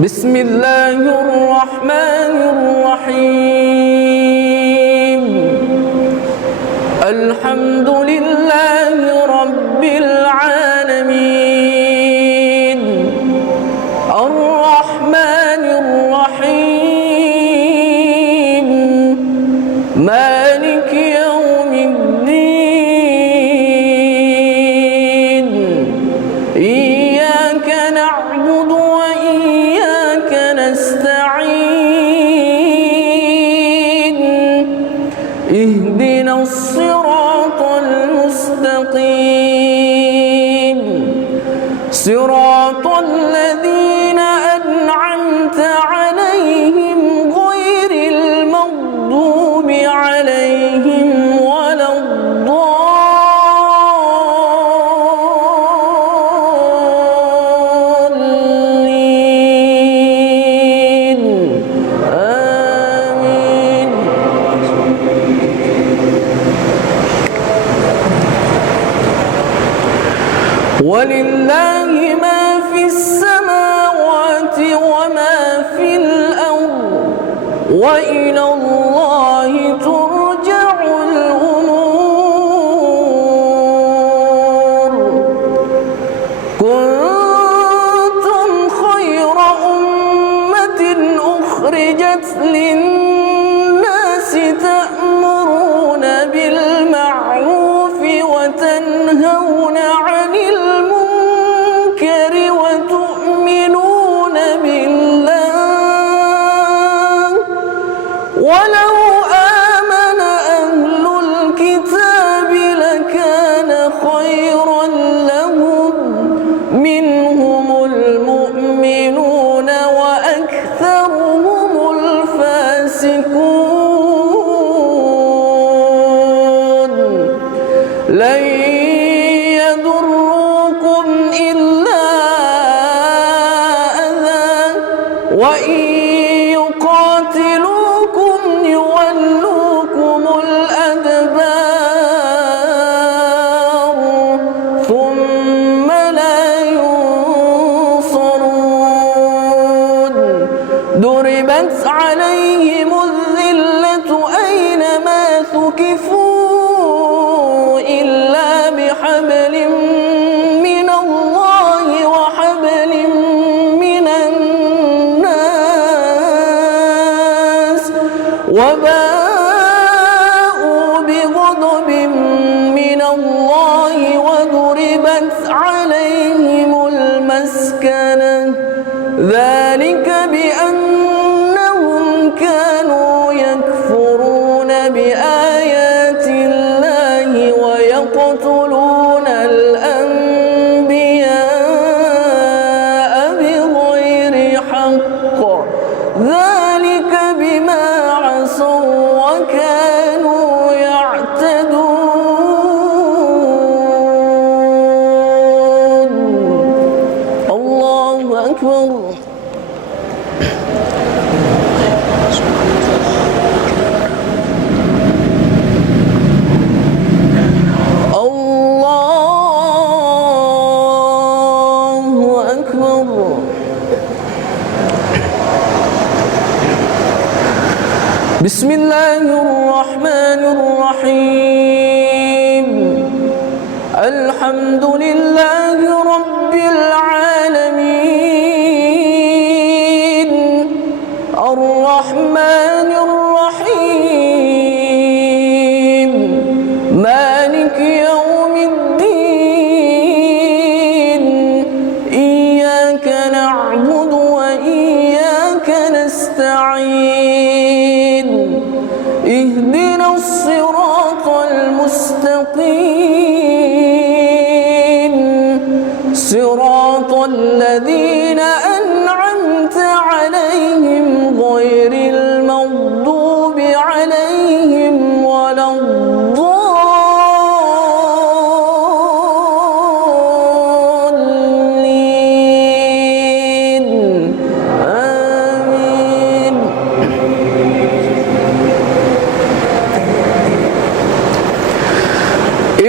بسم الله الرحمن الرحيم. الحمد لله رب العالمين، الرحمن الرحيم، مالك يوم الدين. إياك نعبد وإياك نستعين. اهدنا الصراط المستقيم، صراط الذين أنعمت عليهم غير المغضوب عليهم ولا الضالين. آمين. ولله ما في السماوات وما في الأرض، وإلى الله ترجع الأمور. كنتم خير أمة أخرجت للناس تأمرون بالمعروف وتنهون عن المنكر وتؤمنون بالله. ولو آمن أهل الكتاب لكان خيرا لهم، منهم المؤمنون وأكثرهم الفاسقون. لن يضروكم إلا أذى، وإن يقاتلوكم يولوكم الأدبار ثم لا ينصرون. ضربت عليهم الذلة أينما ثقفوا إلا بحبل من الله وحبل من الناس، وباءوا بغضب من الله وضربت عليهم المسكنة. ذلك بأنهم كانوا يكفرون بآيات الله ويقتلون الأنبياء بغير حق. ذلك بما عصوا وكانوا يعتدون. الله أكبر. الله أكبر. بسم الله الرحمن الرحيم. الحمد لله رب العالمين، الرحمن الرحيم، مالك يوم الدين. إياك نعبد وإياك نستعين. اهدنا الصراط المستقيم، صراط الذين أنعمت عليهم غير المغضوب عليهم ولا الضالين. آمين.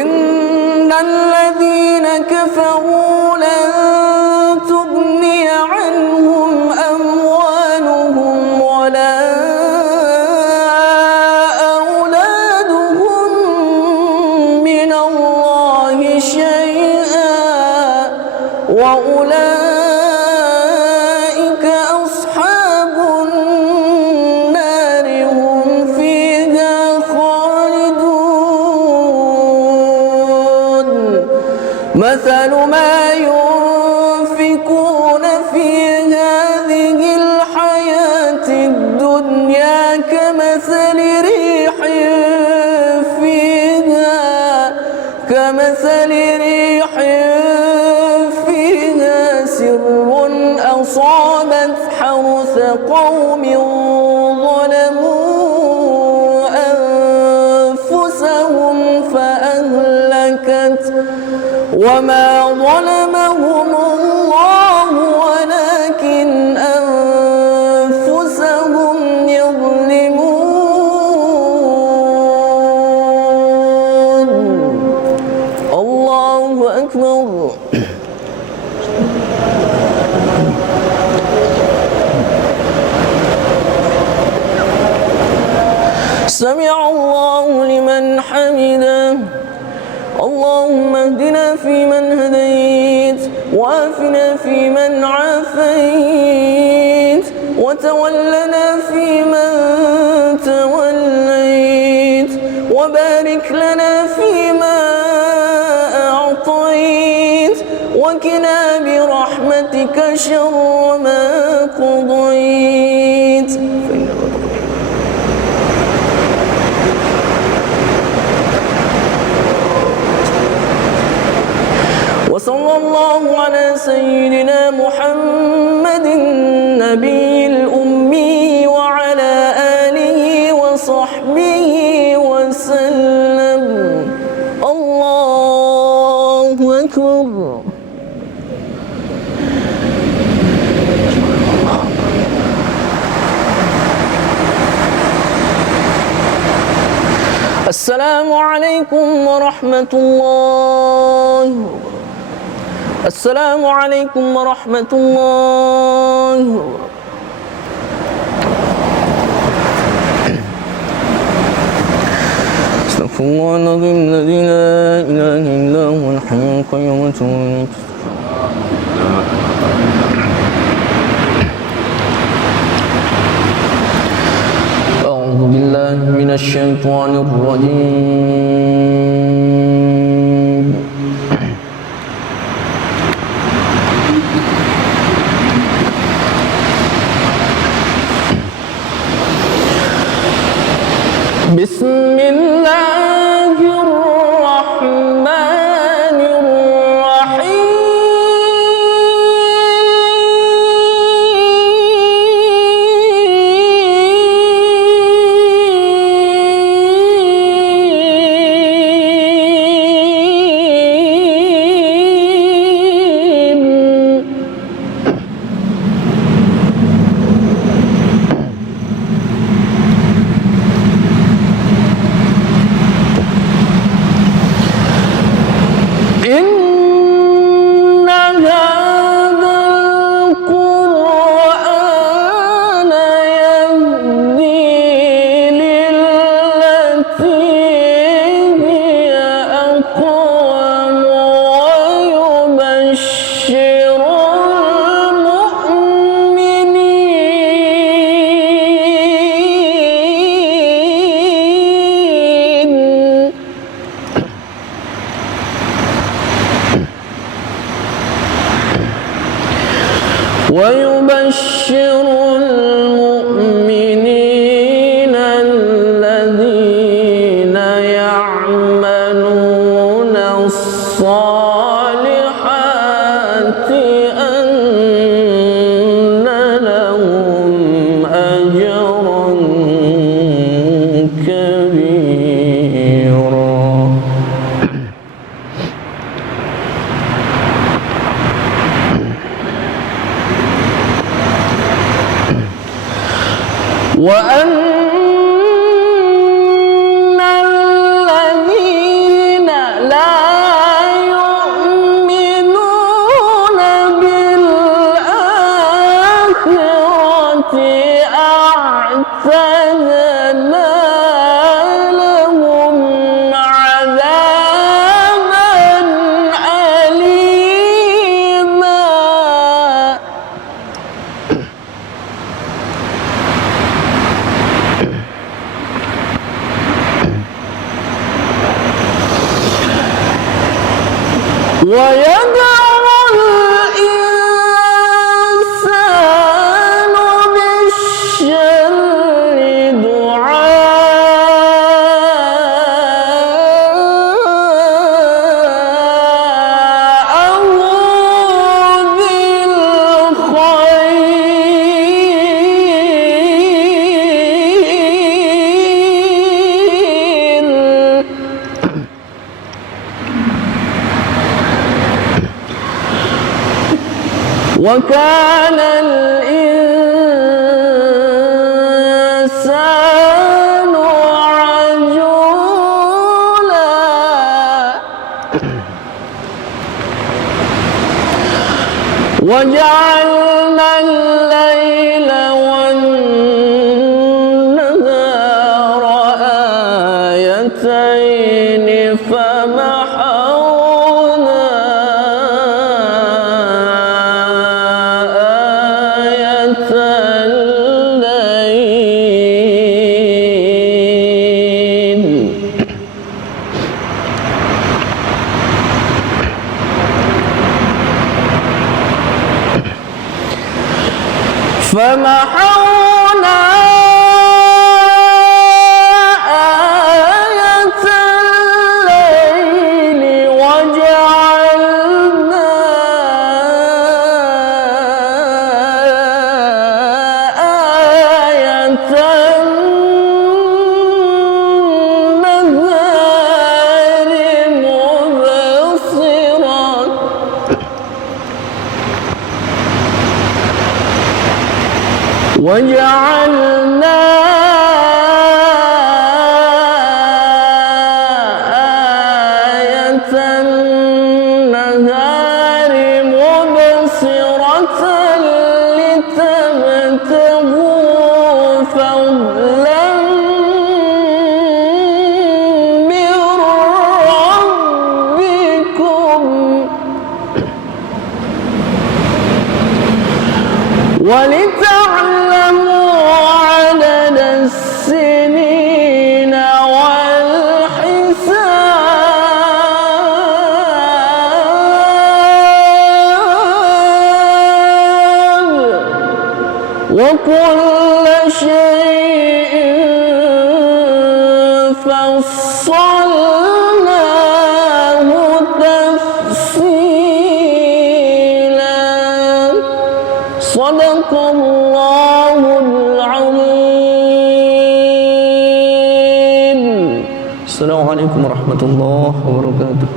إن الذين كفروا لن تغني عنهم أموالهم سر أصابت حرث قوم ظلموا أنفسهم فأهلكت وما ظلمهم الله ولكن أنفسهم يظلمون. الله أكبر. سمع الله لمن حمده. اللهم اهدنا فيمن هديت وعافنا فيمن عافيت وتولنا فيمن توليت وبارك لنا فيما أعطيت وقنا برحمتك شر ما قضيت. وصلى الله على سيدنا محمد النبي الأمي وعلى آله وصحبه وسلم. الله أكبر. السلام عليكم ورحمة الله. السلام عليكم ورحمة الله. استغفر الله العظيم الذي لا إله إلا هو الحي القيوم. أعوذ بالله من الشيطان الرجيم. بسم الله الرحمن ويبشر المؤمنين الذين يعملون الصالحات أن لهم أجرا كبيرا. وأن الذين لا يؤمنون بالآخرة أعتدنا لهم عذابا أليما. ويدعو الإنسان بالشر دعاءه بالخير وكان الإنسان عجولا وجعلنا الليل والنهار آيتين فمحونا آية الليل فمحونا آية الليل وجعلنا آية النهار مبصرة وجعلنا آية النهار مبصرة لتبتغوا فضلا من ربكم ولتعلموا عدد السنين والحساب وكل شيء فصلناه تفصيلا صدق الله العظيم. السلام عليكم ورحمة الله وبركاته.